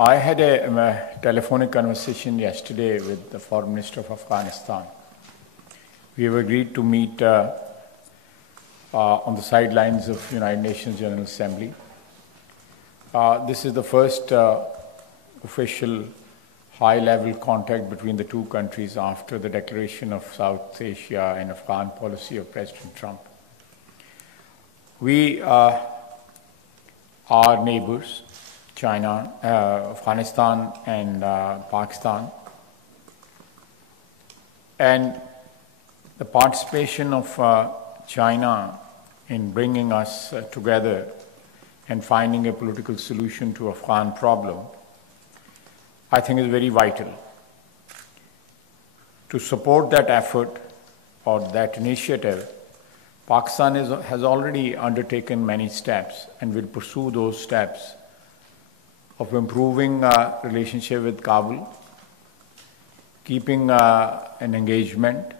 I had a telephonic conversation yesterday with the Foreign Minister of Afghanistan. We have agreed to meet on the sidelines of United Nations General Assembly. This is the first official high-level contact between the two countries after the declaration of South Asia and Afghan policy of President Trump. We are neighbors, China, Afghanistan and Pakistan. And the participation of China in bringing us together and finding a political solution to Afghan problem, I think is very vital. To support that effort or that initiative, Pakistan has already undertaken many steps and will pursue those steps of improving relationship with Kabul, keeping an engagement,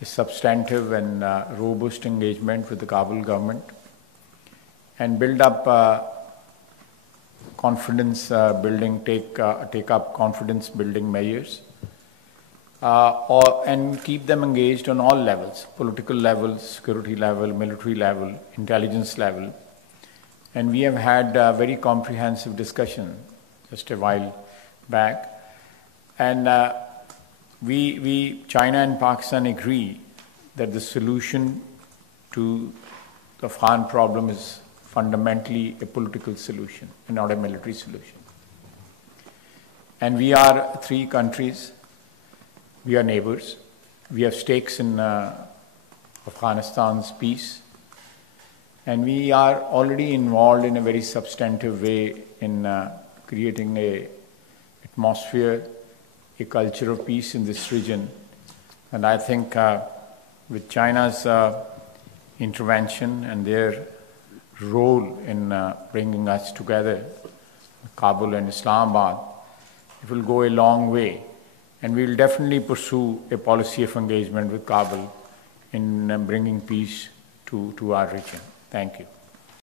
a substantive and robust engagement with the Kabul government, and build up confidence building, take up confidence building measures, and keep them engaged on all levels, political level, security level, military level, intelligence level. And we have had a very comprehensive discussion just a while back. And China and Pakistan agree that the solution to the Afghan problem is fundamentally a political solution and not a military solution. And we are three countries. We are neighbors. We have stakes in Afghanistan's peace. And we are already involved in a very substantive way in creating an atmosphere, a culture of peace in this region. And I think with China's intervention and their role in bringing us together, Kabul and Islamabad, it will go a long way. And we will definitely pursue a policy of engagement with Kabul in bringing peace to our region. Thank you.